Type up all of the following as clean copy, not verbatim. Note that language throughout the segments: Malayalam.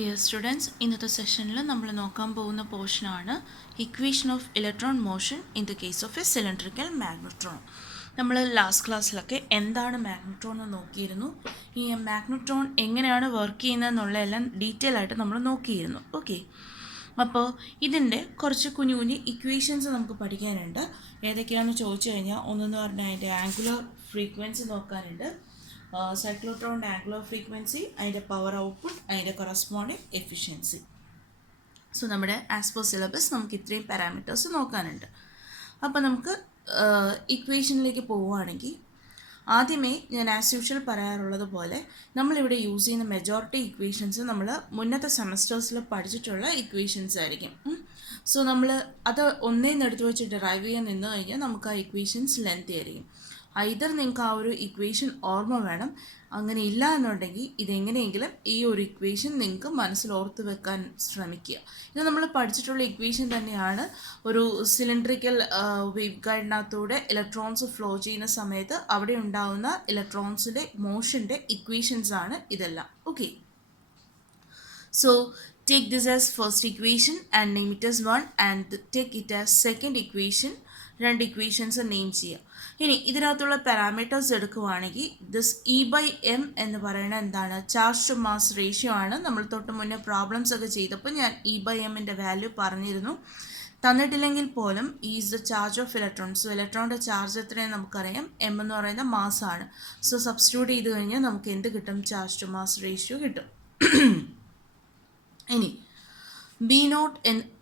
Dear students, ഇന്നത്തെ സെഷനിൽ നമ്മൾ നോക്കാൻ പോകുന്ന പോർഷനാണ് equation of electron motion in the case of A cylindrical magnetron. നമ്മൾ ലാസ്റ്റ് ക്ലാസ്സിലൊക്കെ എന്താണ് മാഗ്നട്രോൺ എന്ന് നോക്കിയിരുന്നു. ഈ മാഗ്നട്രോൺ എങ്ങനെയാണ് വർക്ക് ചെയ്യുന്നതെന്നുള്ള എല്ലാം ഡീറ്റെയിൽ ആയിട്ട് നമ്മൾ നോക്കിയിരുന്നു. ഓക്കെ, അപ്പോൾ ഇതിൻ്റെ കുറച്ച് കുഞ്ഞു കുഞ്ഞു ഇക്വേഷൻസ് നമുക്ക് പഠിക്കാനുണ്ട്. ഏതൊക്കെയാണെന്ന് ചോദിച്ചു കഴിഞ്ഞാൽ ഒന്നെന്ന് പറഞ്ഞാൽ അതിൻ്റെ ആംഗുലർ ഫ്രീക്വൻസി നോക്കാനുണ്ട്, സൈക്ലോട്രോണിൻ്റെ ആംഗുലർ ഫ്രീക്വൻസി, അതിൻ്റെ പവർ ഔട്ട്പുട്ട്, അതിൻ്റെ കറസ്പോണ്ടിങ് എഫിഷ്യൻസി. സോ നമ്മുടെ ആസ് പെർ സിലബസ് നമുക്ക് ഇത്രയും പാരാമീറ്റേഴ്സ് നോക്കാനുണ്ട്. അപ്പോൾ നമുക്ക് ഇക്വേഷനിലേക്ക് പോവുകയാണെങ്കിൽ ആദ്യമേ ഞാൻ ആസ് യൂഷ്വൽ പറയാറുള്ളത് പോലെ നമ്മളിവിടെ യൂസ് ചെയ്യുന്ന മെജോറിറ്റി ഇക്വേഷൻസ് നമ്മൾ മുന്നത്തെ സെമസ്റ്റേഴ്സിൽ പഠിച്ചിട്ടുള്ള ഇക്വേഷൻസ് ആയിരിക്കും. സോ നമ്മൾ അത് ഒന്നേന്ന് എടുത്ത് വെച്ച് ഡെറൈവ് ചെയ്യാൻ നിന്ന് കഴിഞ്ഞാൽ നമുക്ക് ആ ഇക്വേഷൻസ് ലെങ്തി ആയിരിക്കും. ഐദർ നിങ്ങൾക്ക് ആ ഒരു ഇക്വേഷൻ ഓർമ്മ വേണം, അങ്ങനെ ഇല്ല എന്നുണ്ടെങ്കിൽ ഇതെങ്ങനെയെങ്കിലും ഈ ഒരു ഇക്വേഷൻ നിങ്ങൾക്ക് മനസ്സിൽ ഓർത്ത് വെക്കാൻ ശ്രമിക്കുക. ഇത് നമ്മൾ പഠിച്ചിട്ടുള്ള ഇക്വേഷൻ തന്നെയാണ്. ഒരു സിലിണ്ടറിക്കൽ വേവ് ഗൈഡിനകത്തൂടെ ഇലക്ട്രോൺസ് ഫ്ലോ ചെയ്യുന്ന സമയത്ത് അവിടെ ഉണ്ടാകുന്ന ഇലക്ട്രോൺസിൻ്റെ മോഷൻ്റെ ഇക്വേഷൻസ് ആണ് ഇതെല്ലാം. Okay, so take this as first equation and name it as 1 and take it as second equation. രണ്ട് ഇക്വേഷൻസ് നെയിം ചെയ്യുക. ഇനി ഇതിനകത്തുള്ള പാരാമീറ്റേഴ്സ് എടുക്കുവാണെങ്കിൽ ദിസ് E/m എന്ന് പറയുന്നത് എന്താണ്? ചാർജ് ടു മാസ് റേഷ്യോ ആണ്. നമ്മൾ തൊട്ട് മുന്നേ പ്രോബ്ലംസ് ഒക്കെ ചെയ്തപ്പോൾ ഞാൻ E/mൻ്റെ വാല്യൂ പറഞ്ഞിരുന്നു. തന്നിട്ടില്ലെങ്കിൽ പോലും is the charge of electron. So ഇലക്ട്രോണിൻ്റെ ചാർജ് എത്രയും നമുക്കറിയാം, എം എന്ന് പറയുന്ന മാസാണ്. സോ സബ്സ്റ്റിറ്റ്യൂട്ട് ചെയ്ത് കഴിഞ്ഞാൽ നമുക്ക് എന്ത് കിട്ടും? ചാർജ് ടു മാസ് റേഷ്യോ കിട്ടും. ഇനി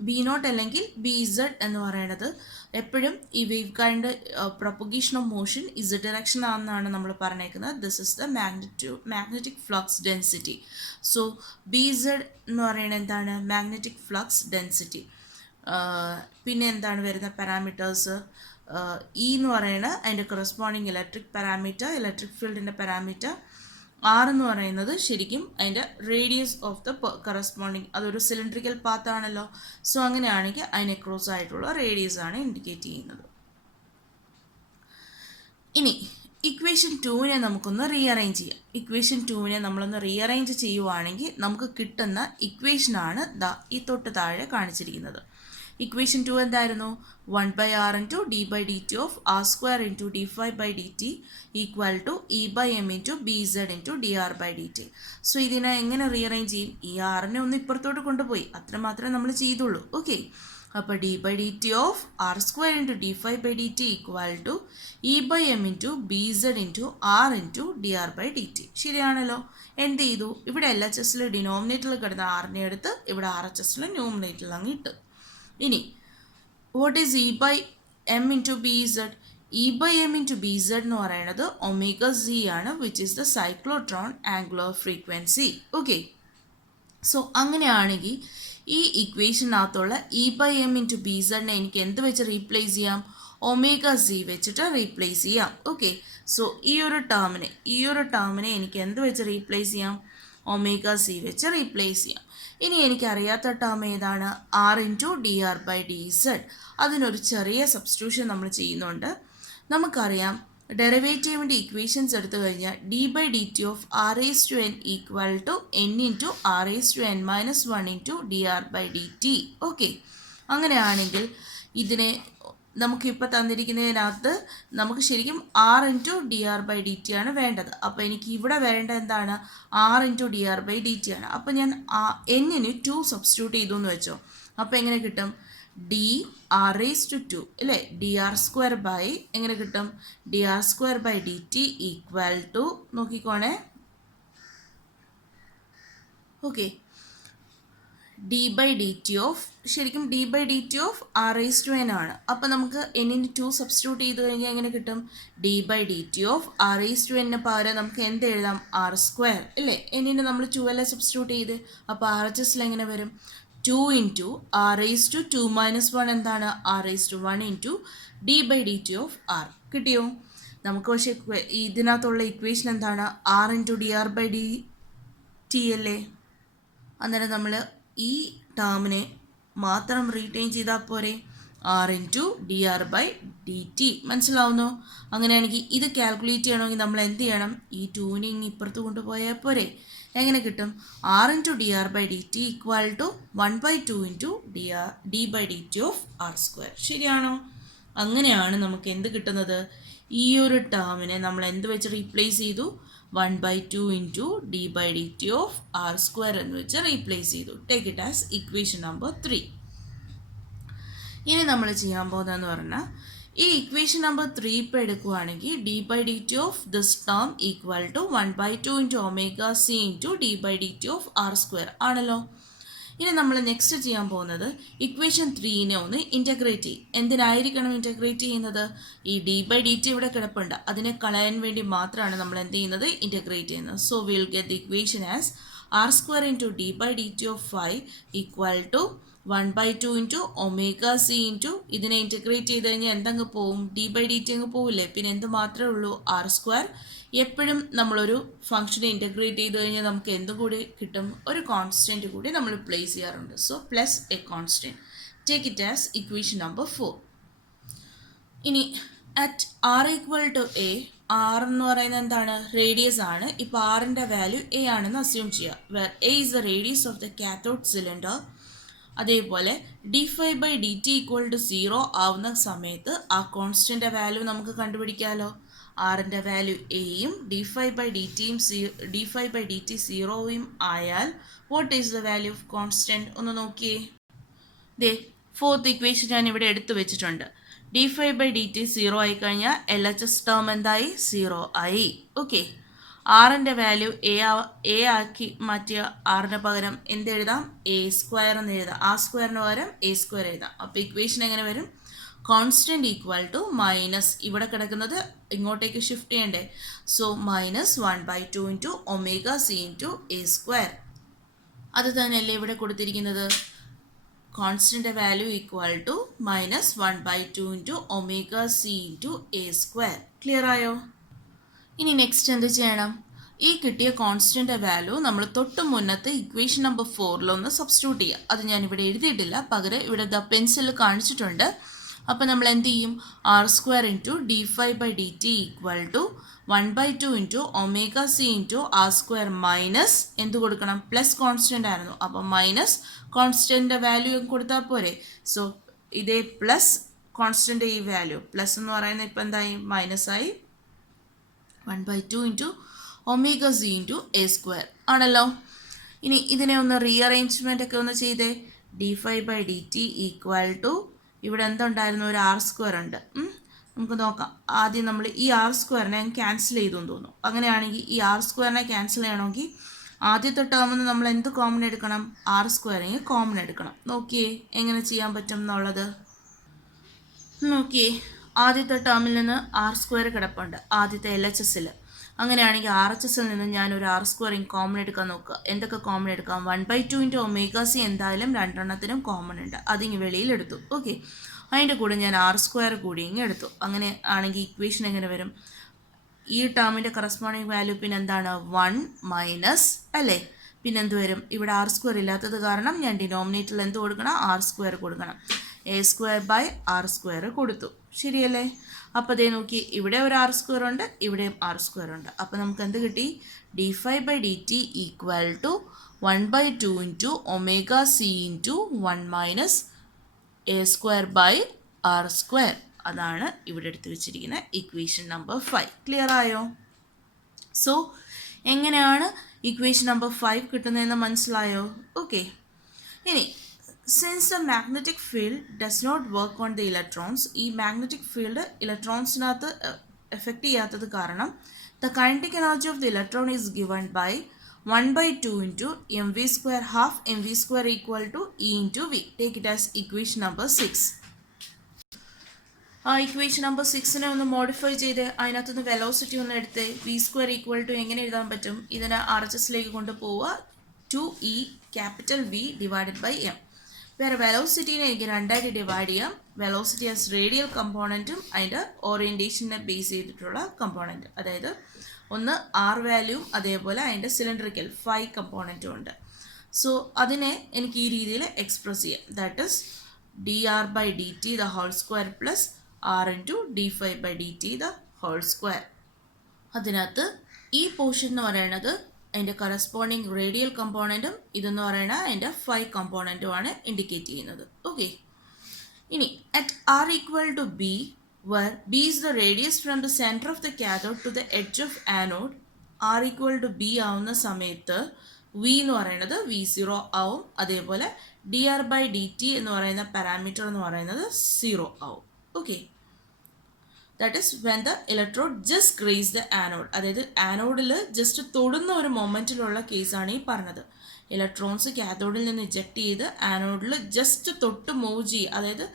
ബി നോട്ട് അല്ലെങ്കിൽ BZ എന്ന് പറയുന്നത് എപ്പോഴും ഈ വേവ് ഗൈഡിൻ്റെ propagation of motion is direction ആണെന്നാണ് നമ്മൾ പറഞ്ഞേക്കുന്നത്. This is the magnetic flux density. So BZ എന്ന് പറയുന്നത് എന്താണ്? Magnetic flux density. പിന്നെ എന്താണ് വരുന്ന പാരാമീറ്റേഴ്സ്? E എന്ന് പറയുന്നത് അതിൻ്റെ കറസ്പോണ്ടിങ് ഇലക്ട്രിക് പാരാമീറ്റർ, ഇലക്ട്രിക് ഫീൽഡിൻ്റെ പാരാമീറ്റർ. R എന്ന് പറയുന്നത് ശരിക്കും അതിൻ്റെ റേഡിയസ് ഓഫ് ദ കറസ്പോണ്ടിങ്, അതൊരു സിലിണ്ടറിക്കൽ പാത്ത് ആണല്ലോ. സോ അങ്ങനെയാണെങ്കിൽ അതിനെ ക്രോസ് ആയിട്ടുള്ള റേഡിയസ് ആണ് ഇൻഡിക്കേറ്റ് ചെയ്യുന്നത്. ഇനി ഇക്വേഷൻ 2നെ നമുക്കൊന്ന് റീഅറേഞ്ച് ചെയ്യാം. ഇക്വേഷൻ 2നെ നമ്മളൊന്ന് റീഅറേഞ്ച് ചെയ്യുവാണെങ്കിൽ നമുക്ക് കിട്ടുന്ന ഇക്വേഷനാണ് ഈ തൊട്ട് താഴെ കാണിച്ചിരിക്കുന്നത്. ഇക്വേഷൻ 2 എന്തായിരുന്നു? 1/r into d/dt of r² into d⁵/dt equal to E/m into BZ into dr/dt. So ഇതിനെ എങ്ങനെ റീഅറേഞ്ച് ചെയ്യും? ഈ ആറിനെ ഒന്ന് ഇപ്പുറത്തോട്ട് കൊണ്ടുപോയി, അത്ര മാത്രമേ നമ്മൾ ചെയ്തുള്ളൂ. ഓക്കെ, അപ്പോൾ d/dt of r² into d⁵/dt equal to E/m into BZ into r into dr/dt. ശരിയാണല്ലോ. എന്ത് ചെയ്തു? ഇവിടെ LHSൽ ഡിനോമിനേറ്ററിൽ കിടന്ന ആറിനെ എടുത്ത് ഇവിടെ RHSൽ ന്യൂമിനേറ്ററിൽ അങ്ങ് ഇട്ട്. ഇനി what is E/m into BZ? E/m into BZ എന്ന് പറയുന്നത് ω/z ആണ്, which is the cyclotron angular frequency. Okay, so അങ്ങനെയാണെങ്കിൽ ഈ ഇക്വേഷനകത്തുള്ള E/m into BZനെ എനിക്ക് എന്ത് വെച്ച് റീപ്ലേസ് ചെയ്യാം? ω/z വെച്ചിട്ട് റീപ്ലേസ് ചെയ്യാം. ഓക്കെ, സോ ഈ ഒരു ടേമിനെ എനിക്ക് എന്ത് വെച്ച് റീപ്ലേസ് ചെയ്യാം? ω/z വെച്ച് റീപ്ലേസ് ചെയ്യാം. ഇനി എനിക്കറിയാത്ത ടേം ഏതാണ്? R into dr/dz. അതിനൊരു ചെറിയ സബ്സ്റ്റിറ്റ്യൂഷൻ നമ്മൾ ചെയ്യുന്നുണ്ട്. നമുക്കറിയാം ഡെറിവേറ്റീവിൻ്റെ ഇക്വേഷൻസ് എടുത്തു കഴിഞ്ഞാൽ d/dt of r⁴n equal to n into r⁻n−1 into dr/dt. Okay, അങ്ങനെയാണെങ്കിൽ ഇതിനെ നമുക്കിപ്പോൾ തന്നിരിക്കുന്നതിനകത്ത് നമുക്ക് ശരിക്കും R into dr/dt ആണ് വേണ്ടത്. അപ്പോൾ എനിക്ക് ഇവിടെ വേണ്ട എന്താണ്? R into dr/dt ആണ്. അപ്പോൾ ഞാൻ n-ന് 2 സബ്സ്റ്റിറ്റ്യൂട്ട് ചെയ്തു എന്ന് വെച്ചോ. അപ്പോൾ എങ്ങനെ കിട്ടും? dr⁻², അല്ലേ? dr² എങ്ങനെ കിട്ടും? dr²/dt ഈക്വൽ ടു, നോക്കിക്കോണേ, ഓക്കെ, d/dt ഓഫ്, ശരിക്കും d/dt ഓഫ് r⁻n ആണ്. അപ്പോൾ നമുക്ക് n-ന് 2 സബ്സ്റ്റിറ്റ്യൂട്ട് ചെയ്ത് കഴിഞ്ഞാൽ എങ്ങനെ കിട്ടും? d/dt ഓഫ് r⁻n പകരം നമുക്ക് എന്ത് എഴുതാം? r², അല്ലേ? n-ന് നമ്മൾ 2 അല്ലേ സബ്സ്റ്റിറ്റ്യൂട്ട് ചെയ്ത്. അപ്പോൾ RHSൽ എങ്ങനെ വരും? 2 into r⁻²−1 എന്താണ്? r⁻1 into d/dt of r. കിട്ടിയോ? നമുക്ക് പക്ഷേ ഇതിനകത്തുള്ള ഇക്വേഷൻ എന്താണ്? R into dr/dt അല്ലേ? അന്നേരം നമ്മൾ ഈ ടേമിനെ മാത്രം റീറ്റെയിൻ ചെയ്താൽ പോരെ? R into D R by D T. മനസ്സിലാവുന്നോ? അങ്ങനെയാണെങ്കിൽ ഇത് കാൽക്കുലേറ്റ് ചെയ്യണമെങ്കിൽ നമ്മൾ എന്ത് ചെയ്യണം? ഈ 2നെ ഇപ്പുറത്ത് കൊണ്ടുപോയാൽ പോരെ. എങ്ങനെ കിട്ടും? R into D R by D T equal to 1/2 into D by D T of R square. ശരിയാണോ? അങ്ങനെയാണ് നമുക്ക് എന്ത് കിട്ടുന്നത്? ഈ ഒരു ടേമിനെ നമ്മൾ എന്ത് വെച്ച് റീപ്ലേസ് ചെയ്തു? 1/2 into D by D T of R square എന്ന് വെച്ച് റീപ്ലേസ് ചെയ്തു. Take it as equation number 3. ഇനി നമ്മൾ ചെയ്യാൻ പോകുന്നതെന്ന് പറഞ്ഞാൽ ഈ ഇക്വേഷൻ നമ്പർ 3 ഇപ്പോൾ എടുക്കുകയാണെങ്കിൽ D by D T of this term equal to 1/2 into omega C into D by D T of R square ആണല്ലോ. ഇനി നമ്മൾ നെക്സ്റ്റ് ചെയ്യാൻ പോകുന്നത് ഇക്വേഷൻ 3നെ ഒന്ന് ഇൻറ്റഗ്രേറ്റ് ചെയ്യും. എന്തിനായിരിക്കണം ഇൻറ്റഗ്രേറ്റ് ചെയ്യുന്നത്? ഈ ഡി ബൈ ഡി ടി ഇവിടെ കിടപ്പുണ്ട്, അതിനെ കളയാൻ വേണ്ടി മാത്രമാണ് നമ്മൾ എന്ത് ചെയ്യുന്നത്? ഇൻറ്റഗ്രേറ്റ് ചെയ്യുന്നത്. So will get the equation as R square into D by D T of 5 equal to 1/2 into omega C into ഇതിനെ ഇൻറ്റഗ്രേറ്റ് ചെയ്ത് കഴിഞ്ഞാൽ എന്തങ്ങ് പോവും? ഡി ബൈ ഡി ടി അങ്ങ് പോവില്ലേ? പിന്നെ എന്ത് മാത്രമേ ഉള്ളൂ? R square. എപ്പോഴും നമ്മളൊരു ഫംഗ്ഷനെ ഇൻറ്റഗ്രേറ്റ് ചെയ്ത് കഴിഞ്ഞാൽ നമുക്ക് എന്തും കൂടി കിട്ടും? ഒരു കോൺസ്റ്റൻറ്റ് കൂടി നമ്മൾ പ്ലേസ് ചെയ്യാറുണ്ട്. So plus A constant. Take it as equation number 4. ഇനി at R equal to A, R എന്ന് പറയുന്നത് എന്താണ്? റേഡിയസ് ആണ്. ഇപ്പോൾ ആറിൻ്റെ വാല്യൂ എ ആണെന്ന് അസ്യൂം ചെയ്യുക. Where A is the radius of the cathode cylinder. അതേപോലെ D 5 by D T equal to 0 ആവുന്ന സമയത്ത് ആ കോൺസ്റ്റൻ്റെ വാല്യൂ നമുക്ക് കണ്ടുപിടിക്കാമല്ലോ. ആറിൻ്റെ വാല്യൂ എയും ഡി 5 ബൈ ഡി ടിയും ഡി 5 ബൈ ഡി ടി 0യും ആയാൽ what is the value of constant? ഒന്ന് നോക്കിയേ. ദേ ഫോർത്ത് ഇക്വേഷൻ ഞാൻ ഇവിടെ എടുത്തു വെച്ചിട്ടുണ്ട്. ഡി 5 ബൈ ഡി ടി 0 ആയിക്കഴിഞ്ഞാൽ എൽ എച്ച് എസ് ടേം എന്തായി? 0 ആയി. ഓക്കെ. ആറിൻ്റെ വാല്യൂ എ ആക്കി മാറ്റിയ ആറിന് പകരം എന്ത് എഴുതാം? എ സ്ക്വയർ എന്ന് എഴുതാം. ആ സ്ക്വയറിന് പകരം എ സ്ക്വയർ എഴുതാം. അപ്പോൾ ഇക്വേഷൻ എങ്ങനെ വരും? കോൺസ്റ്റൻറ്റ് ഈക്വൽ ടു മൈനസ് ഇവിടെ കിടക്കുന്നത് ഇങ്ങോട്ടേക്ക് ഷിഫ്റ്റ് ചെയ്യണ്ടേ. So minus 1/2 into omega C into A square. അത് തന്നെയല്ലേ ഇവിടെ കൊടുത്തിരിക്കുന്നത്? കോൺസ്റ്റൻ്റെ value equal to minus 1/2 into omega C into A square. Clear ആയോ? ഇനി നെക്സ്റ്റ് എന്ത് ചെയ്യണം? ഈ കിട്ടിയ കോൺസ്റ്റൻ്റെ വാല്യൂ നമ്മൾ തൊട്ട് മുന്നത്തെ ഇക്വേഷൻ നമ്പർ 4 സബ്സ്റ്റിറ്റ്യൂട്ട് ചെയ്യുക. അത് ഞാനിവിടെ എഴുതിയിട്ടില്ല, പകരം ഇവിടെ ദ പെൻസിൽ കാണിച്ചിട്ടുണ്ട്. അപ്പോൾ നമ്മൾ എന്ത് ചെയ്യും? R square into D 5 by D T equal to 1/2 into omega C into R square minus എന്ത് കൊടുക്കണം? പ്ലസ് കോൺസ്റ്റൻ്റ് ആയിരുന്നു, അപ്പോൾ മൈനസ് കോൺസ്റ്റൻ്റെ വാല്യൂ കൊടുത്താൽ പോരെ. സോ ഇതേ പ്ലസ് കോൺസ്റ്റൻ്റെ ഈ വാല്യൂ പ്ലസ് എന്ന് പറയുന്നത് ഇപ്പോൾ എന്തായി? മൈനസ് ആയി. 1/2 into omega C into A square ആണല്ലോ. ഇനി ഇതിനെ ഒന്ന് റീഅറേഞ്ച്മെൻ്റ് ഒക്കെ ഒന്ന് ചെയ്തേ. D 5 by D T equal to ഇവിടെ എന്തുണ്ടായിരുന്നു? ഒരു ആർ സ്ക്വയർ ഉണ്ട്. നമുക്ക് നോക്കാം. ആദ്യം നമ്മൾ ഈ ആർ സ്ക്വയറിനെ ക്യാൻസൽ ചെയ്തു എന്ന് തോന്നുന്നു. അങ്ങനെയാണെങ്കിൽ ഈ ആർ സ്ക്വയറിനെ ക്യാൻസൽ ചെയ്യണമെങ്കിൽ ആദ്യത്തെ ടേമിൽ നമ്മൾ എന്ത് കോമൺ എടുക്കണം? ആർ സ്ക്വയറിനെ കോമൺ എടുക്കണം. നോക്കിയേ എങ്ങനെ ചെയ്യാൻ പറ്റും എന്നുള്ളത്. നോക്കിയേ, ആദ്യത്തെ ടേമിൽ നിന്ന് ആർ സ്ക്വയർ കിടപ്പുണ്ട് ആദ്യത്തെ എൽ എച്ച് എസിൽ. അങ്ങനെയാണെങ്കിൽ ആർ എച്ച് എസിൽ നിന്ന് ഞാനൊരു ആർ സ്ക്വയറിങ് കോമൺ എടുക്കാൻ നോക്കുക. എന്തൊക്കെ കോമൺ എടുക്കാം? 1/2 ഇൻറ്റു ഒമേഗ സി എന്തായാലും രണ്ടെണ്ണത്തിനും കോമൺ ഉണ്ട്, അതിങ്ങ് വെളിയിലെടുത്തു. ഓക്കെ, അതിൻ്റെ കൂടെ ഞാൻ ആർ സ്ക്വയർ കൂടി ഇങ്ങ് എടുത്തു. അങ്ങനെ ആണെങ്കിൽ ഇക്വേഷൻ എങ്ങനെ വരും? ഈ ടേമിൻ്റെ കറസ്പോണ്ടിങ് വാല്യൂ പിന്നെ എന്താണ്? 1 മൈനസ് അല്ലേ. പിന്നെ എന്ത് വരും? ഇവിടെ ആർ സ്ക്വയർ ഇല്ലാത്തത് കാരണം ഞാൻ ഡിനോമിനേറ്ററിൽ എന്ത് കൊടുക്കണം? ആർ സ്ക്വയർ കൊടുക്കണം. A square by R square കൊടുത്തു. ശരിയല്ലേ? അപ്പോൾ അതേ നോക്കി, ഇവിടെ ഒരു ആർ സ്ക്വയർ ഉണ്ട്, ഇവിടെയും ആർ സ്ക്വയർ ഉണ്ട്. അപ്പോൾ നമുക്ക് എന്ത് കിട്ടി? D 5 by D T equal to 1/2 into omega C into 1 minus A square by R square. അതാണ് ഇവിടെ എടുത്ത് വെച്ചിരിക്കുന്ന ഇക്വേഷൻ നമ്പർ 5. ക്ലിയർ ആയോ? സോ എങ്ങനെയാണ് ഇക്വേഷൻ നമ്പർ 5 കിട്ടുന്നതെന്ന് മനസ്സിലായോ? ഓക്കെ. ഇനി since the magnetic field does not work on the electrons, ഈ magnetic field ഇലക്ട്രോൺസിനകത്ത് എഫക്റ്റ് ചെയ്യാത്തത് കാരണം the kinetic energy of the electron is given by 1/2 into mv square half mv square equal to E into V. Take it as equation number 6. ആ ഇക്വേഷൻ നമ്പർ 6നെ ഒന്ന് മോഡിഫൈ ചെയ്ത് അതിനകത്തുനിന്ന് വെലോസിറ്റി ഒന്ന് എടുത്ത് V square equal to എങ്ങനെ എഴുതാൻ പറ്റും? ഇതിനെ RHSലേക്ക് കൊണ്ടുപോവുക. 2E capital V divided by M. വേറെ വെലോസിറ്റീനെ എനിക്ക് രണ്ടായിട്ട് ഡിവൈഡ് ചെയ്യാം. വെലോസിറ്റി ആസ് റേഡിയൽ കമ്പോണൻറ്റും അതിൻ്റെ ഓറിയൻറ്റേഷനെ ബേസ് ചെയ്തിട്ടുള്ള കമ്പോണൻറ്റ്. അതായത് ഒന്ന് ആർ വാല്യൂവും അതേപോലെ അതിൻ്റെ സിലിണ്ടറിക്കൽ 5 കമ്പോണൻറ്റും ഉണ്ട്. സോ അതിനെ എനിക്ക് ഈ രീതിയിൽ എക്സ്പ്രസ് ചെയ്യാം. That is dr by dt the whole square plus r into d phi by dt the whole square. അതിനകത്ത് ഈ പോർഷൻ എന്ന് പറയുന്നത് അതിൻ്റെ കറസ്പോണ്ടിങ് റേഡിയൽ കമ്പോണൻറ്റും ഇതെന്ന് പറയുന്നത് അതിൻ്റെ ഫൈ കമ്പോണൻറ്റുമാണ് ഇൻഡിക്കേറ്റ് ചെയ്യുന്നത്. ഓക്കെ, ഇനി at r equal to b where b is the radius from the center of the cathode to the edge of anode, r equal to b ആവുന്ന സമയത്ത് v എന്ന് പറയുന്നത് v0 ആവും. അതേപോലെ dr by dt എന്ന് പറയുന്ന പാരാമീറ്റർ എന്ന് പറയുന്നത് 0 ആവും. Okay, that is when the electrode just grace the anode. അതായത് ആനോഡിൽ ജസ്റ്റ് തൊടുന്ന ഒരു മൊമെൻറ്റിലുള്ള കേസാണ് ഈ പറഞ്ഞത്. ഇലക്ട്രോൺസ് കാഥോഡിൽ നിന്ന് ഇജക്റ്റ് ചെയ്ത് ആനോഡിൽ ജസ്റ്റ് തൊട്ട് മൂവ് ചെയ്യുക. അതായത്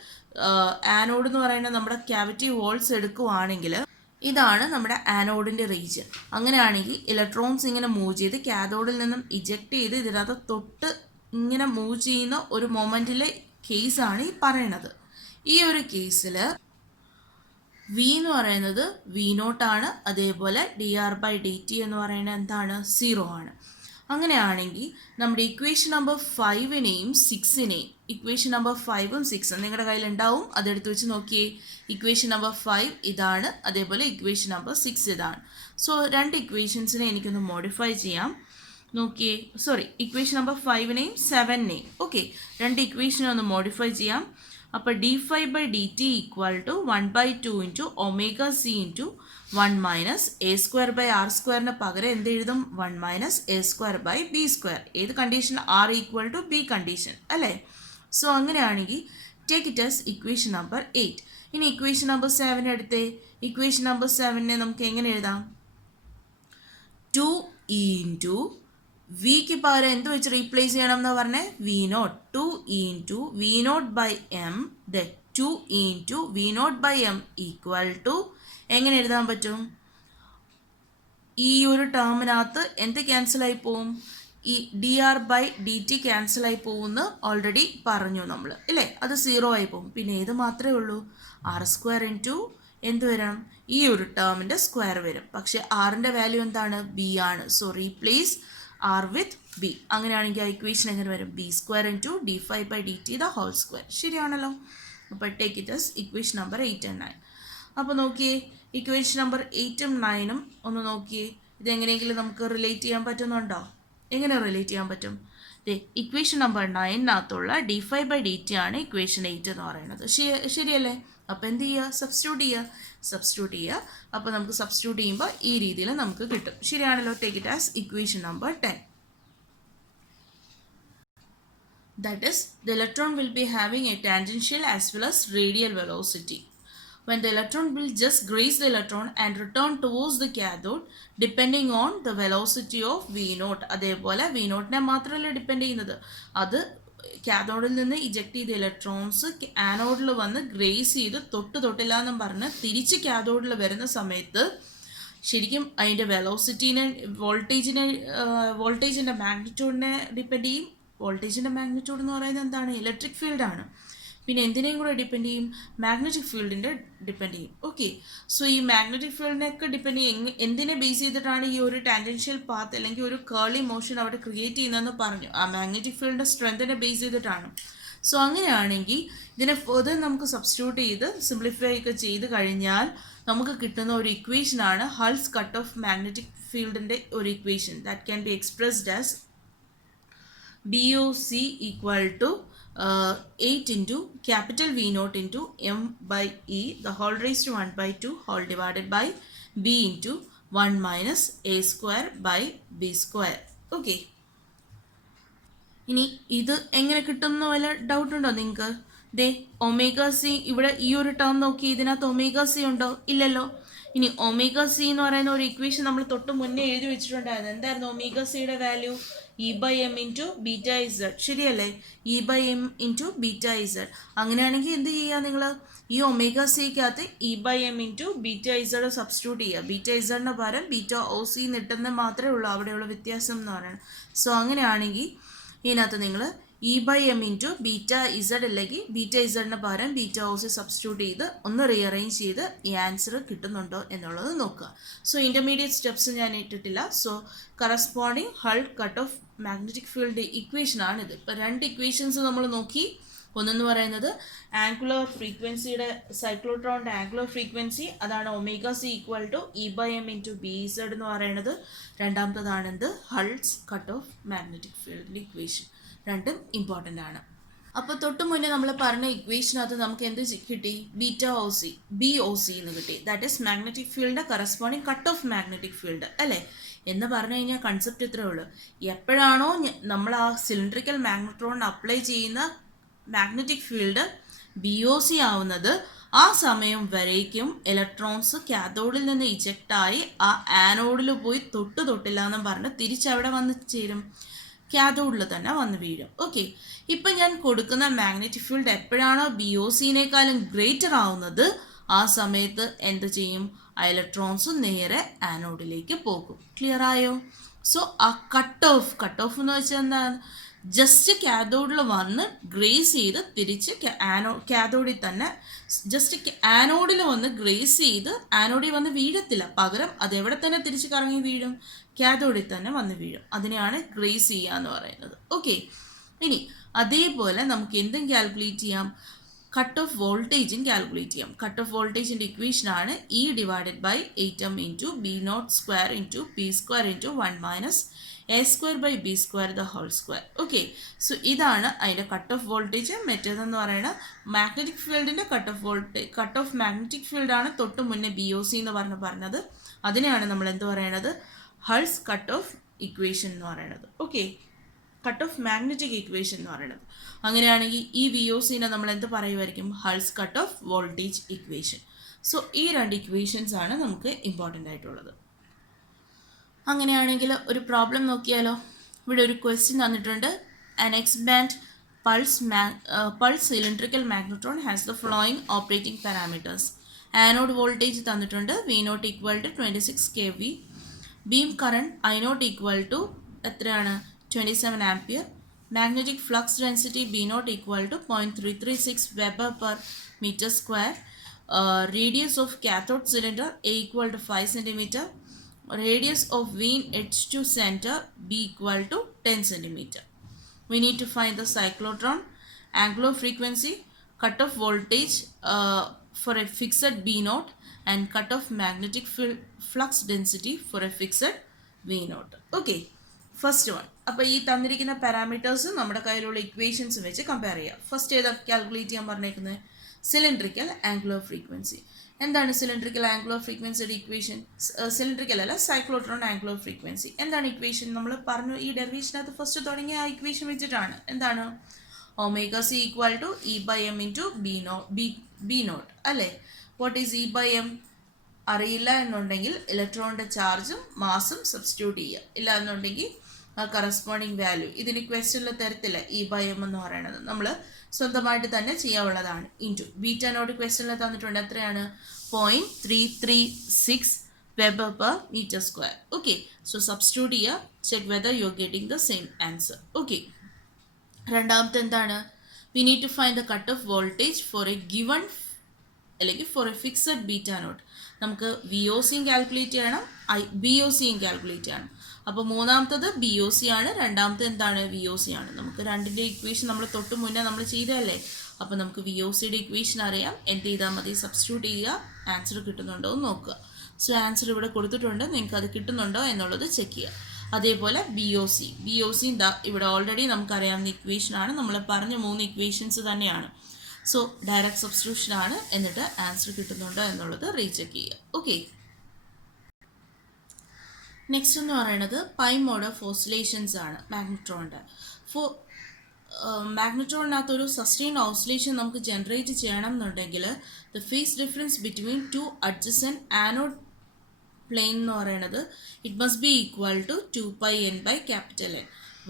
ആനോഡ് എന്ന് പറയുന്നത് നമ്മുടെ ക്യാവിറ്റി വോൾസ് എടുക്കുവാണെങ്കിൽ ഇതാണ് നമ്മുടെ ആനോഡിൻ്റെ റീജിയൻ. അങ്ങനെയാണെങ്കിൽ ഇലക്ട്രോൺസ് ഇങ്ങനെ മൂവ് ചെയ്ത് കാഥോഡിൽ നിന്നും ഇജക്റ്റ് ചെയ്ത് ഇതിനകത്ത് തൊട്ട് ഇങ്ങനെ മൂവ് ചെയ്യുന്ന ഒരു മൊമെൻറ്റിലെ കേസാണ് ഈ പറയണത്. ഈ ഒരു കേസിൽ വി എന്ന് പറയുന്നത് വി നോട്ടാണ്. അതേപോലെ D R by D T എന്ന് പറയുന്നത് എന്താണ്? 0 ആണ്. അങ്ങനെയാണെങ്കിൽ നമ്മുടെ ഇക്വേഷൻ നമ്പർ 5നെയും 6നെയും, ഇക്വേഷൻ നമ്പർ 5ഉം 6ഉം നിങ്ങളുടെ കയ്യിലുണ്ടാവും, അതെടുത്ത് വെച്ച് നോക്കിയേ. ഇക്വേഷൻ നമ്പർ 5 ഇതാണ്, അതേപോലെ ഇക്വേഷൻ നമ്പർ 6 ഇതാണ്. സോ രണ്ട് ഇക്വേഷൻസിനെ എനിക്കൊന്ന് മോഡിഫൈ ചെയ്യാം. നോക്കിയേ, സോറി, ഇക്വേഷൻ നമ്പർ 5നെയും 7നെയും. ഓക്കെ, രണ്ട് ഇക്വേഷനെ ഒന്ന് മോഡിഫൈ ചെയ്യാം. അപ്പോൾ D phi by D T equal to 1/2 into omega C into 1 minus A square by R സ്ക്വയറിന് പകരം എന്ത് എഴുതും? 1 minus A square by B square. ഏത് condition? R equal to B condition അല്ലേ? സോ അങ്ങനെയാണെങ്കിൽ take it as equation number 8. ഇനി ഇക്വേഷൻ നമ്പർ 7 എടുത്തേ. ഇക്വേഷൻ നമ്പർ 7നെ നമുക്ക് എങ്ങനെ എഴുതാം? 2 ഇൻറ്റു വിക്ക് പകരം എന്ത് വെച്ച് റീപ്ലേസ് ചെയ്യണം എന്ന് പറഞ്ഞേ? V nought. 2 into V nought by M, 2 into V nought by M equal to എങ്ങനെ എഴുതാൻ പറ്റും? ഈ ഒരു ടേമിനകത്ത് എന്ത് ക്യാൻസലായി പോവും? ഈ D R by D T ക്യാൻസലായി പോകുമെന്ന് ഓൾറെഡി പറഞ്ഞു നമ്മൾ ഇല്ലേ? അത് 0 ആയി പോകും. പിന്നെ ഏത് മാത്രമേ ഉള്ളൂ? ആർ സ്ക്വയർ ഇൻറ്റു എന്ത് വരണം? ഈ ഒരു ടേമിൻ്റെ സ്ക്വയർ വരും. പക്ഷേ ആറിൻ്റെ വാല്യൂ എന്താണ്? ബി ആണ്. So replace R with B. അങ്ങനെയാണെങ്കിൽ ആ ഇക്വേഷൻ എങ്ങനെ വരും? B square into D phi by D T the whole square. ശരിയാണല്ലോ? അപ്പോൾ take it as equation number 8 and 9. അപ്പോൾ നോക്കിയേ, ഇക്വേഷൻ നമ്പർ 8ഉം 9ഉം ഒന്ന് നോക്കിയേ. ഇതെങ്ങനെയെങ്കിലും നമുക്ക് റിലേറ്റ് ചെയ്യാൻ പറ്റുന്നുണ്ടോ? എങ്ങനെ റിലേറ്റ് ചെയ്യാൻ പറ്റും? ഇക്വേഷൻ നമ്പർ 9നകത്തുള്ള D phi by D T ആണ് ഇക്വേഷൻ 8 എന്ന് പറയുന്നത്. ശരിയല്ലേ? അപ്പോൾ എന്ത് ചെയ്യുക? സബ്സ്റ്റിറ്റ്യൂട്ട് ചെയ്യുക. അപ്പോൾ നമുക്ക് സബ്സ്റ്റിറ്റ്യൂട്ട് ചെയ്യുമ്പോൾ ഈ രീതിയിൽ നമുക്ക് കിട്ടും. ശരിയാണല്ലോ? Take it as equation number 10. That is, the electron will be having a tangential as well as radial velocity. When the electron will just graze the electron and return towards the cathode depending on the velocity of V naught. അതേപോലെ V നോട്ടിനെ മാത്രമല്ല ഡിപ്പെൻഡ് ചെയ്യുന്നത്, അത് കാഥോഡിൽ നിന്ന് ഇജക്ട് ചെയ്ത ഇലക്ട്രോൺസ് ആനോഡിൽ വന്ന് ഗ്രേസ് ചെയ്ത് തൊട്ടില്ല എന്നും പറഞ്ഞ് തിരിച്ച് കാഥോഡിൽ വരുന്ന സമയത്ത് ശരിക്കും അതിൻ്റെ വെലോസിറ്റീനെ, വോൾട്ടേജിൻ്റെ മാഗ്നിറ്റ്യൂഡിനെ ഡിപ്പെൻഡ് ചെയ്യും. വോൾട്ടേജിൻ്റെ മാഗ്നിറ്റ്യൂഡ് എന്ന് പറയുന്നത് എന്താണ്? ഇലക്ട്രിക് ഫീൽഡാണ്. പിന്നെ എന്തിനേയും കൂടെ ഡിപ്പെൻഡ് ചെയ്യും? മാഗ്നറ്റിക് ഫീൽഡിൻ്റെ ഡിപ്പെൻഡ് ചെയ്യും. ഓക്കെ, സോ ഈ മാഗ്നറ്റിക് ഫീൽഡിനെയൊക്കെ ഡിപ്പെൻഡ് ചെയ്യും. എന്തിനെ ബേസ് ചെയ്തിട്ടാണ് ഈ ഒരു ടാൻജൻഷ്യൽ പാത്ത് അല്ലെങ്കിൽ ഒരു കേർലി മോഷൻ അവിടെ ക്രിയേറ്റ് ചെയ്യുന്നതെന്ന് പറഞ്ഞു. ആ മാഗ്നറ്റിക് ഫീൽഡിൻ്റെ സ്ട്രെങ്തിനെ ബേസ് ചെയ്തിട്ടാണ്. സോ അങ്ങനെയാണെങ്കിൽ ഇതിനെ ഫെർദർ നമുക്ക് സബ്സ്റ്റിറ്റ്യൂട്ട് ചെയ്ത് സിംപ്ലിഫൈ ഒക്കെ ചെയ്ത് കഴിഞ്ഞാൽ നമുക്ക് കിട്ടുന്ന ഒരു ഇക്വേഷനാണ് ഹൾസ് കട്ട് ഓഫ് മാഗ്നറ്റിക് ഫീൽഡിൻ്റെ ഒരു equation. That can be expressed as BOC equal to 8 into capital V naught into M by E the whole raised to 1/2 whole divided by B into 1 minus A square by B square. Okay. ഇനി ഇത് എങ്ങനെ കിട്ടുന്ന വല്ല ഡൗട്ട് ഉണ്ടോ നിങ്ങൾക്ക്? ദേ ഒമേഗ സി, ഇവിടെ ഈ ഒരു ടേം നോക്കി, ഇതിനകത്ത് ഒമേഗ സി ഉണ്ടോ? ഇല്ലല്ലോ. ഇനി ഒമേഗ സി എന്ന് പറയുന്ന ഒരു ഇക്വേഷൻ നമ്മൾ തൊട്ട് മുന്നേ എഴുതി വെച്ചിട്ടുണ്ടായിരുന്നു. എന്തായിരുന്നു ഒമേഗ സിയുടെ value? E/m into beta Z. ശരിയല്ലേ? E/m into beta Z. അങ്ങനെയാണെങ്കിൽ എന്ത് ചെയ്യുക നിങ്ങൾ? ഈ ഒമേഗ സിക്കകത്ത് E/m into beta Z substitute ചെയ്യുക. ബീറ്റ ഇസഡിന് പകരം ബീറ്റ ഒ സി നിട്ടുന്നത് മാത്രമേ ഉള്ളൂ അവിടെയുള്ള വ്യത്യാസം എന്ന് പറയുന്നത്. സോ അങ്ങനെയാണെങ്കിൽ ഇതിനകത്ത് നിങ്ങൾ E/m ഇൻറ്റു ബീറ്റ ഇസഡ് അല്ലെങ്കിൽ ബീറ്റ ഇസഡിന് പകരം ബീറ്റ ഒ സി സബ്സ്റ്റിറ്റ്യൂട്ട് ചെയ്ത് ഒന്ന് റീഅറേഞ്ച് ചെയ്ത് ഈ ആൻസർ കിട്ടുന്നുണ്ടോ എന്നുള്ളത് നോക്കുക. സോ ഇൻ്റർമീഡിയറ്റ് സ്റ്റെപ്സ് ഞാൻ ഇട്ടിട്ടില്ല. So corresponding hull cut off magnetic field equation ആണിത്. ഇപ്പോൾ രണ്ട് ഇക്വേഷൻസ് നമ്മൾ നോക്കി. ഒന്നെന്ന് പറയുന്നത് ആംഗുലർ ഫ്രീക്വൻസിയുടെ സൈക്ലോട്രോണിൻ്റെ ആംഗുലർ ഫ്രീക്വൻസി, അതാണ് omega C equal to E/m into BZ എന്ന് പറയുന്നത്. രണ്ടാമത്തതാണ് എന്ത്, ഹൾസ് കട്ട് ഓഫ് മാഗ്നറ്റിക് ഫീൽഡിൻ്റെ ഇക്വേഷൻ. രണ്ടും ഇമ്പോർട്ടൻ്റ് ആണ്. അപ്പോൾ തൊട്ട് മുന്നേ നമ്മൾ പറഞ്ഞ ഇക്വേഷനകത്ത് നമുക്ക് എന്ത് കിട്ടി, BOC എന്ന് കിട്ടി. ദാറ്റ് ഈസ് മാഗ്നറ്റിക് ഫീൽഡിൻ്റെ corresponding cut off magnetic field അല്ലേ എന്ന് പറഞ്ഞു കഴിഞ്ഞാൽ കൺസെപ്റ്റ് ഇത്രയേ ഉള്ളൂ. എപ്പോഴാണോ നമ്മൾ ആ സിലിണ്ടറിക്കൽ മാഗ്നട്രോണിന് അപ്ലൈ ചെയ്യുന്ന മാഗ്നറ്റിക് ഫീൽഡ് BOC ആവുന്നത്, ആ സമയം വരേക്കും ഇലക്ട്രോൺസ് കാഥോഡിൽ നിന്ന് ഇജക്റ്റായി ആ ആനോഡിൽ പോയി തൊട്ടില്ല എന്നും പറഞ്ഞ് തിരിച്ചവിടെ വന്ന് ചേരും, കാഥോഡിൽ തന്നെ വന്ന് വീഴും. ഓക്കെ, ഇപ്പം ഞാൻ കൊടുക്കുന്ന മാഗ്നറ്റിക് ഫീൽഡ് എപ്പോഴാണോ BOCനേക്കാളും ഗ്രേറ്റർ ആവുന്നത്, ആ സമയത്ത് എന്ത് ചെയ്യും, ആ ഇലക്ട്രോൺസ് നേരെ ആനോഡിലേക്ക് പോകും. ക്ലിയർ ആയോ? സോ ആ കട്ട് ഓഫ് എന്ന് വെച്ചാൽ എന്താണ്, ജസ്റ്റ് കാഥോഡിൽ വന്ന് ഗ്രേസ് ചെയ്ത് തിരിച്ച് കാഥോഡിൽ തന്നെ ജസ്റ്റ് ആനോഡിൽ വന്ന് ഗ്രേസ് ചെയ്ത് ആനോഡിൽ വന്ന് വീഴത്തില്ല, പകരം അതെവിടെ തന്നെ തിരിച്ച് കറങ്ങി വീഴും, കാഥോഡിൽ തന്നെ വന്ന് വീഴും. അതിനെയാണ് ഗ്രേസ് ചെയ്യുക എന്ന് പറയുന്നത്. ഓക്കെ, ഇനി അതേപോലെ നമുക്ക് എന്തും കാൽക്കുലേറ്റ് ചെയ്യാം, കട്ട് ഓഫ് വോൾട്ടേജും കാൽക്കുലേറ്റ് ചെയ്യാം. കട്ട് ഓഫ് വോൾട്ടേജിൻ്റെ ഇക്വേഷനാണ് E/8m into B0² into P² into 1 - A²/B² the whole square. Okay, so ഇതാണ് അതിൻ്റെ കട്ട് ഓഫ് വോൾട്ടേജ്. മറ്റേതെന്ന് പറയുന്നത് മാഗ്നറ്റിക് ഫീൽഡിൻ്റെ കട്ട് ഓഫ് മാഗ്നറ്റിക് ഫീൽഡാണ് തൊട്ട് മുന്നേ BOC എന്ന് പറഞ്ഞത്. അതിനെയാണ് നമ്മൾ എന്ത് പറയണത്, ഹൾസ് കട്ട് ഓഫ് ഇക്വേഷൻ എന്ന് പറയുന്നത്. Okay, cut off magnetic equation എന്ന് പറയുന്നത്. അങ്ങനെയാണെങ്കിൽ ഈ VOCനെ നമ്മൾ എന്ത് പറയുമായിരിക്കും, Hull's cut off voltage equation. So ഈ രണ്ട് ഇക്വേഷൻസ് ആണ് നമുക്ക് ഇമ്പോർട്ടൻ്റ് ആയിട്ടുള്ളത്. അങ്ങനെയാണെങ്കിൽ ഒരു പ്രോബ്ലം നോക്കിയാലോ. ഇവിടെ ഒരു ക്വസ്റ്റ്യൻ തന്നിട്ടുണ്ട്. An X band pulse cylindrical magnetron has the following operating parameters. Anode voltage തന്നിട്ടുണ്ട് V0 equal to 26 kV. Beam current I0 equal to എത്രയാണ്, 27 ampere. Magnetic flux density B0 equal to 0.336 weber per metre square. Radius of cathode cylinder A equal to 5 cm. Radius of vein edge to center B equal to 10 cm. We need to find the cyclotron, angular frequency, cutoff voltage for a fixed B0 and cutoff magnetic flux density for a fixed V0. Okay, first one. അപ്പോൾ ഈ തന്നിരിക്കുന്ന പാരാമീറ്റേഴ്സ് നമ്മുടെ കയ്യിലുള്ള ഇക്വേഷൻസ് വെച്ച് കമ്പയർ ചെയ്യുക. ഫസ്റ്റ് ഏതാ കാൽക്കുലേറ്റ് ചെയ്യാൻ പറഞ്ഞേക്കുന്നത്, സിലിണ്ടറിക്കൽ ആംഗുലർ ഫ്രീക്വൻസി. എന്താണ് സിലിണ്ടറിക്കൽ ആംഗുലർ ഫ്രീക്വൻസിയുടെ ഇക്വേഷൻ, സിലിണ്ടറിക്കൽ അല്ല സൈക്ലോട്രോൺ ആംഗുലർ ഫ്രീക്വൻസി. എന്താണ് ഇക്വേഷൻ, നമ്മൾ പറഞ്ഞു ഈ ഡെറിവേഷനകത്ത് ഫസ്റ്റ് തുടങ്ങിയ ആ ഇക്വേഷൻ വെച്ചിട്ടാണ്. എന്താണ്, omega C equal to E/m ഇൻറ്റു B0 അല്ലേ. വാട്ട് ഈസ് E/m അറിയില്ല എന്നുണ്ടെങ്കിൽ ഇലക്ട്രോണിൻ്റെ ചാർജും മാസും സബ്സ്റ്റിറ്റ്യൂട്ട് ചെയ്യുക. ഇല്ല എന്നുണ്ടെങ്കിൽ കറസ്പോണ്ടിങ് വാല്യൂ ഇതിന് ക്വസ്റ്റ്യനിൽ തരത്തില്ല. E/m എന്ന് പറയുന്നത് നമ്മൾ സ്വന്തമായിട്ട് തന്നെ ചെയ്യാവുന്നതാണ്. ഇൻറ്റു ബീറ്റാനോട് ക്വസ്റ്റ്യനിൽ തന്നിട്ടുണ്ട്, എത്രയാണ്, 0.336 weber per metre square. Okay, so substitute ചെയ്യുക, check whether you are getting the same answer. Okay, രണ്ടാമത്തെ എന്താണ്, we need to find the cut off voltage for a given അല്ലെങ്കിൽ ഫോർ എ ഫിക്സഡ് ബീറ്റാനോട്ട്. നമുക്ക് VOCയും കാൽക്കുലേറ്റ് ചെയ്യണം, BOCയും കാൽക്കുലേറ്റ് ചെയ്യണം. അപ്പോൾ മൂന്നാമത്തത് BOC ആണ്, രണ്ടാമത്തെ എന്താണ്, VOC ആണ്. നമുക്ക് രണ്ടിൻ്റെ ഇക്വേഷൻ നമ്മൾ തൊട്ട് മുന്നേ നമ്മൾ ചെയ്തതല്ലേ. അപ്പോൾ നമുക്ക് VOCയുടെ ഇക്വേഷൻ അറിയാം, എന്ത് ചെയ്താൽ മതി, സബ്സ്റ്റിറ്റ്യൂട്ട് ചെയ്യുക, ആൻസർ കിട്ടുന്നുണ്ടോ എന്ന് നോക്കുക. സോ ആൻസർ ഇവിടെ കൊടുത്തിട്ടുണ്ട്, നിങ്ങൾക്ക് അത് കിട്ടുന്നുണ്ടോ എന്നുള്ളത് ചെക്ക് ചെയ്യുക. അതേപോലെ BOC എന്താ, ഇവിടെ ഓൾറെഡി നമുക്കറിയാവുന്ന ഇക്വേഷനാണ്, നമ്മൾ പറഞ്ഞ 3 ഇക്വേഷൻസ് തന്നെയാണ്. സോ ഡയറക്റ്റ് സബ്സ്റ്റിറ്റ്യൂഷൻ ആണ്, എന്നിട്ട് ആൻസർ കിട്ടുന്നുണ്ടോ എന്നുള്ളത് റീചെക്ക് ചെയ്യുക. ഓക്കെ, നെക്സ്റ്റ് എന്ന് പറയുന്നത് പൈ മോഡ് ഓഫ് ഓസിലേഷൻസ് ആണ് മാഗ്നട്രോണിൻ്റെ. മാഗ്നട്രോണിനകത്തൊരു സസ്റ്റെയിൻ ഓസിലേഷൻ നമുക്ക് ജനറേറ്റ് ചെയ്യണം എന്നുണ്ടെങ്കിൽ the phase difference between 2 adjacent anode plane എന്ന് പറയുന്നത് it must be equal to 2πn/N,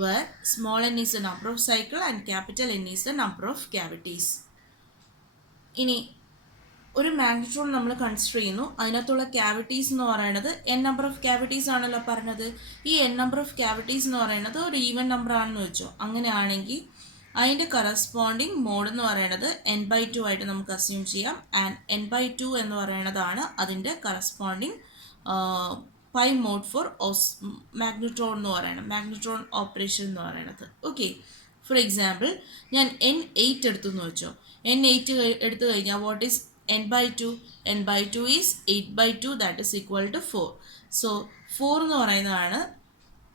where small n is the number of cycle and capital N is the number of cavities. ഇനി ഒരു മാഗ്നട്രോൺ നമ്മൾ കൺസിഡർ ചെയ്യുന്നു, അതിനകത്തുള്ള ക്യാവിറ്റീസ് എന്ന് പറയുന്നത് n നമ്പർ ഓഫ് ക്യാവിറ്റീസ് ആണല്ലോ പറഞ്ഞത്. ഈ n നമ്പർ ഓഫ് ക്യാവിറ്റീസ് എന്ന് പറയുന്നത് ഒരു ഈവൻ നമ്പർ ആണെന്ന് വെച്ചോ. അങ്ങനെയാണെങ്കിൽ അതിൻ്റെ കറസ്പോണ്ടിങ് മോഡ് എന്ന് പറയുന്നത് n/2 ആയിട്ട് നമുക്ക് അസ്യൂം ചെയ്യാം. ആൻഡ് n/2 എന്ന് പറയുന്നതാണ് അതിൻ്റെ corresponding pi mode for magnetron എന്ന് പറയുന്നത്, മാഗ്നട്രോൺ ഓപ്പറേഷൻ എന്ന് പറയുന്നത്. ഓക്കെ, ഫോർ എക്സാമ്പിൾ ഞാൻ N8 എടുത്തു എന്ന് വെച്ചോ. N8 എടുത്തു കഴിഞ്ഞാൽ what is n/2? n/2 is 8/2, that is equal to 4. So 4 എന്ന് പറയുന്നതാണ്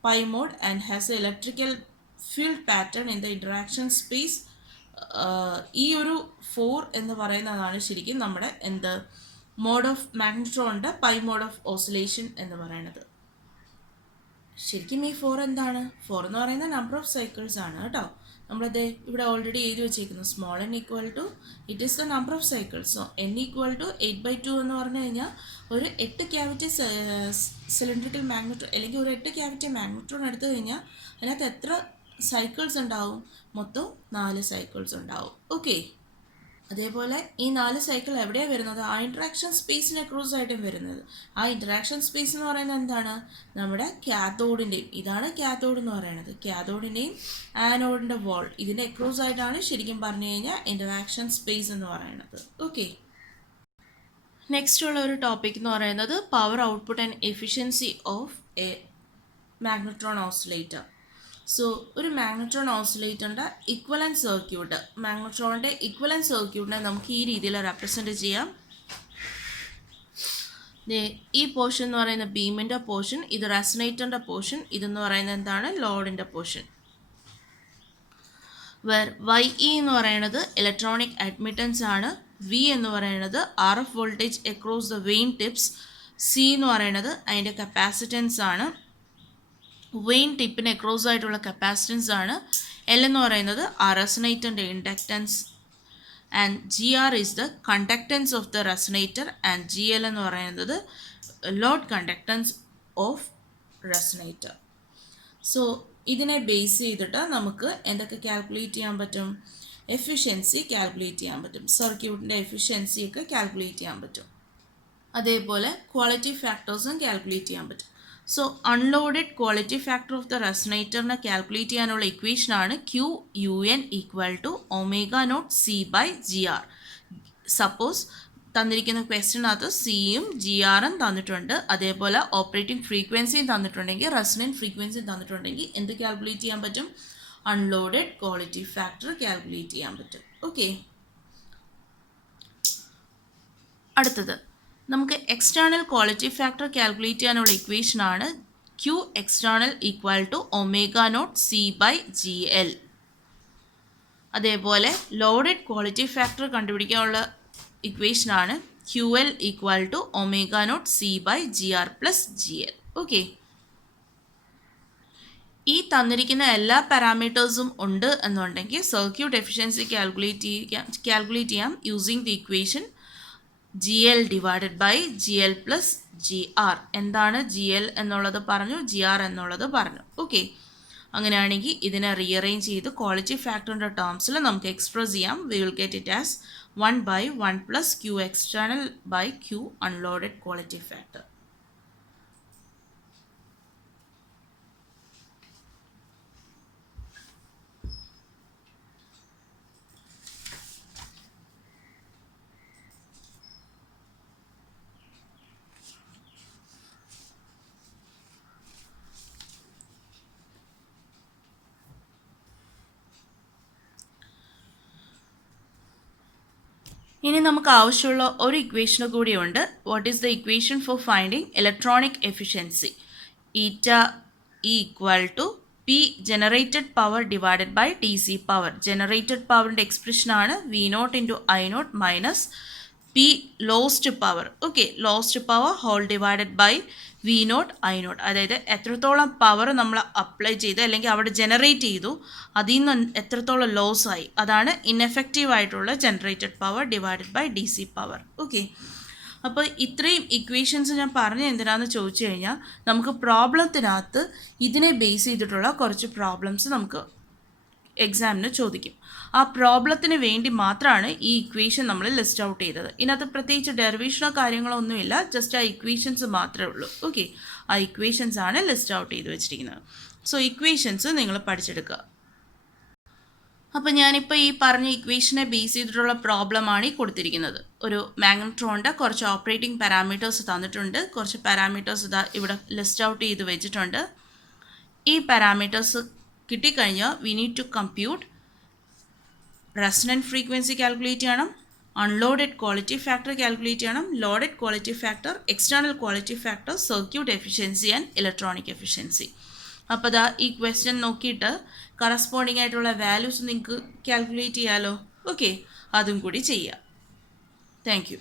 pi mode and has an electrical field pattern in the interaction space. ഈ ഒരു 4 എന്ന് പറയുന്നതാണ് ശരിക്കും നമ്മുടെ എന്ത് മോഡ് ഓഫ് മാഗ്നട്രോണിൻ്റെ പൈ മോഡ് ഓഫ് ഓസിലേഷൻ എന്ന് പറയുന്നത്. ശരിക്കും ഈ 4 എന്താണ്? 4 എന്ന് പറയുന്ന നമ്പർ ഓഫ് സൈക്കിൾസ് ആണ് കേട്ടോ. നമ്മളത് ഇവിടെ ഓൾറെഡി എഴുതി വെച്ചേക്കുന്നു. Small n equal to it is the number of cycles. So n equal to 8/2 എന്ന് പറഞ്ഞു കഴിഞ്ഞാൽ ഒരു 8 ക്യാവിറ്റി സിലിണ്ടറിക്കൽ മാഗ്നട്രോൺ അല്ലെങ്കിൽ ഒരു 8 ക്യാവിറ്റി മാഗ്നട്രോൺ എടുത്തു കഴിഞ്ഞാൽ അതിനകത്ത് എത്ര സൈക്കിൾസ് ഉണ്ടാവും? മൊത്തം 4 സൈക്കിൾസ് ഉണ്ടാവും. ഓക്കെ, അതേപോലെ ഈ 4 സൈക്കിൾ എവിടെയാണ് വരുന്നത്? ആ ഇൻട്രാക്ഷൻ സ്പേസിന് അക്രോസ് ആയിട്ടും വരുന്നത്. ആ ഇൻട്രാക്ഷൻ സ്പേസ് എന്ന് പറയുന്നത് എന്താണ്? നമ്മുടെ കാത്തോഡിൻ്റെയും, ഇതാണ് കാത്തോഡ് എന്ന് പറയുന്നത്, കാത്തോഡിൻ്റെയും ആനോഡിൻ്റെ വാൾ ഇതിൻ്റെ അക്രോസ് ആയിട്ടാണ് ശരിക്കും പറഞ്ഞു കഴിഞ്ഞാൽ ഇൻട്രാക്ഷൻ സ്പേസ് എന്ന് പറയുന്നത്. ഓക്കെ, നെക്സ്റ്റ് ഉള്ള ഒരു ടോപ്പിക് എന്ന് പറയുന്നത് power output and efficiency of A magnetron oscillator. So ഒരു മാഗ്നട്രോൺ ഓസിലേറ്ററിൻ്റെ ഇക്വലൻറ്റ് സർക്യൂട്ട്, മാഗ്നട്രോണിൻ്റെ ഇക്വലൻറ്റ് സർക്യൂട്ടിനെ നമുക്ക് ഈ രീതിയിൽ റെപ്രസെൻറ്റ് ചെയ്യാം. ഈ പോർഷൻ എന്ന് പറയുന്ന ബീമിൻ്റെ പോർഷൻ, ഇത് റെസനേറ്ററിൻ്റെ പോർഷൻ, ഇതെന്ന് പറയുന്നത് എന്താണ്? ലോഡിൻ്റെ പോർഷൻ. വേർ YE എന്ന് പറയുന്നത് ഇലക്ട്രോണിക് അഡ്മിറ്റൻസ് ആണ്. V എന്ന് പറയുന്നത് RF voltage across the vane tips. C എന്ന് പറയുന്നത് അതിൻ്റെ കപ്പാസിറ്റൻസ് ആണ്, വെയിൻ ടിപ്പിന് അക്രോസ് ആയിട്ടുള്ള കപ്പാസിറ്റൻസ് ആണ്. L എന്ന് പറയുന്നത് ആ റെസനേറ്ററിൻ്റെ inductance and GR is the conductance of the resonator and GL എന്ന് പറയുന്നത് load conductance of resonator. So ഇതിനെ ബേസ് ചെയ്തിട്ട് നമുക്ക് എന്തൊക്കെ കാൽക്കുലേറ്റ് ചെയ്യാൻ പറ്റും? എഫിഷ്യൻസി കാൽക്കുലേറ്റ് ചെയ്യാൻ പറ്റും, സർക്യൂട്ടിൻ്റെ എഫിഷ്യൻസി ഒക്കെ കാൽക്കുലേറ്റ് ചെയ്യാൻ പറ്റും. അതേപോലെ ക്വാളിറ്റി ഫാക്ടേഴ്സും കാൽക്കുലേറ്റ് ചെയ്യാൻ പറ്റും. So unloaded quality factor of the റെസനേറ്ററിനെ കാൽക്കുലേറ്റ് ചെയ്യാനുള്ള ഇക്വേഷനാണ് QUN equal to ω0C/GR. Suppose തന്നിരിക്കുന്ന ക്വസ്റ്റ്യനകത്ത് സിയും GRും തന്നിട്ടുണ്ട്, അതേപോലെ ഓപ്പറേറ്റിംഗ് ഫ്രീക്വൻസിയും തന്നിട്ടുണ്ടെങ്കിൽ, റെസൊണൻറ്റ് ഫ്രീക്വൻസിയും തന്നിട്ടുണ്ടെങ്കിൽ എന്ത് കാൽക്കുലേറ്റ് ചെയ്യാൻ പറ്റും? അൺലോഡഡ് ക്വാളിറ്റി ഫാക്ടർ കാൽക്കുലേറ്റ് ചെയ്യാൻ പറ്റും. ഓക്കെ, അടുത്തത് നമുക്ക് എക്സ്റ്റേണൽ ക്വാളിറ്റി ഫാക്ടർ കാൽക്കുലേറ്റ് ചെയ്യാനുള്ള ഇക്വേഷനാണ് Q external equal to ω0C/GL. അതേപോലെ ലോഡഡ് ക്വാളിറ്റി ഫാക്ടർ കണ്ടുപിടിക്കാനുള്ള ഇക്വേഷനാണ് QL equal to ω0C/GR plus GL. Okay, ഈ തന്നിരിക്കുന്ന എല്ലാ പാരാമീറ്റേഴ്സും ഉണ്ട് എന്നുണ്ടെങ്കിൽ സർക്യൂട്ട് എഫിഷ്യൻസി കാൽക്കുലേറ്റ് ചെയ്യാം using the equation GL divided by GL plus GR. എന്താണ് GL എന്നുള്ളത് പറഞ്ഞു, GR എന്നുള്ളത് പറഞ്ഞു. ഓക്കെ, അങ്ങനെയാണെങ്കിൽ ഇതിനെ റീഅറേഞ്ച് ചെയ്ത് ക്വാളിറ്റി ഫാക്ടറിൻ്റെ ടേംസിൽ നമുക്ക് എക്സ്പ്രസ് ചെയ്യാം. We will get it as 1/1 plus Q external by Q unloaded quality factor. ഇനി നമുക്ക് ആവശ്യമുള്ള ഒരു ഇക്വേഷൻ കൂടിയുണ്ട്. What is the equation for finding electronic efficiency? Eta equal to P generated power divided by DC power. Generated പവറിൻ്റെ എക്സ്പ്രഷനാണ് V0 × I0 minus P lost power. Okay, lost power whole divided by V0 I0. അതായത് എത്രത്തോളം പവർ നമ്മൾ അപ്ലൈ ചെയ്ത് അല്ലെങ്കിൽ അവിടെ ജനറേറ്റ് ചെയ്തു, അതിൽ നിന്ന് എത്രത്തോളം ലോസ് ആയി, അതാണ് ഇൻഎഫക്റ്റീവ് ആയിട്ടുള്ള generated power divided by DC power. Okay, അപ്പോൾ ഇത്രയും ഇക്വേഷൻസ് ഞാൻ പറഞ്ഞ എന്തിനാണെന്ന് ചോദിച്ചു കഴിഞ്ഞാൽ നമുക്ക് പ്രോബ്ലത്തിനകത്ത് ഇതിനെ ബേസ് ചെയ്തിട്ടുള്ള കുറച്ച് പ്രോബ്ലംസ് നമുക്ക് എക്സാമിന് ചോദിക്കും. ആ പ്രോബ്ലത്തിന് വേണ്ടി മാത്രമാണ് ഈ ഇക്വേഷൻ നമ്മൾ ലിസ്റ്റ് ഔട്ട് ചെയ്തത്. ഇതിനകത്ത് പ്രത്യേകിച്ച് ഡെറിവേഷനോ കാര്യങ്ങളോ ഒന്നുമില്ല, ജസ്റ്റ് ആ ഇക്വേഷൻസ് മാത്രമേ ഉള്ളൂ. ഓക്കെ, ആ ഇക്വേഷൻസ് ആണ് ലിസ്റ്റ് ഔട്ട് ചെയ്ത് വെച്ചിരിക്കുന്നത്. സോ ഇക്വേഷൻസ് നിങ്ങൾ പഠിച്ചെടുക്കുക. അപ്പോൾ ഞാനിപ്പോൾ ഈ പറഞ്ഞ ഇക്വേഷനെ ബേസ് ചെയ്തിട്ടുള്ള പ്രോബ്ലമാണ് ഈ കൊടുത്തിരിക്കുന്നത്. ഒരു മാഗ്നട്രോണിൻ്റെ കുറച്ച് ഓപ്പറേറ്റിംഗ് പാരാമീറ്റേഴ്സ് തന്നിട്ടുണ്ട്, കുറച്ച് പാരാമീറ്റേഴ്സ് ഇതാ ഇവിടെ ലിസ്റ്റ് ഔട്ട് ചെയ്ത് വെച്ചിട്ടുണ്ട്. ഈ പാരാമീറ്റേഴ്സ് കിട്ടിക്കഴിഞ്ഞാൽ we need to compute resonant frequency calculate ചെയ്യണം, അൺലോഡഡ് ക്വാളിറ്റി ഫാക്ടർ കാൽക്കുലേറ്റ് ചെയ്യണം, loaded quality factor, external quality factor, circuit efficiency and electronic efficiency. അപ്പോൾ ദാ ഈ ക്വസ്റ്റ്യൻ നോക്കിയിട്ട് കറസ്പോണ്ടിങ് ആയിട്ടുള്ള വാല്യൂസ് നിങ്ങൾക്ക് കാൽക്കുലേറ്റ് ചെയ്യാമല്ലോ. ഓക്കെ, അതും കൂടി ചെയ്യാം. Thank you.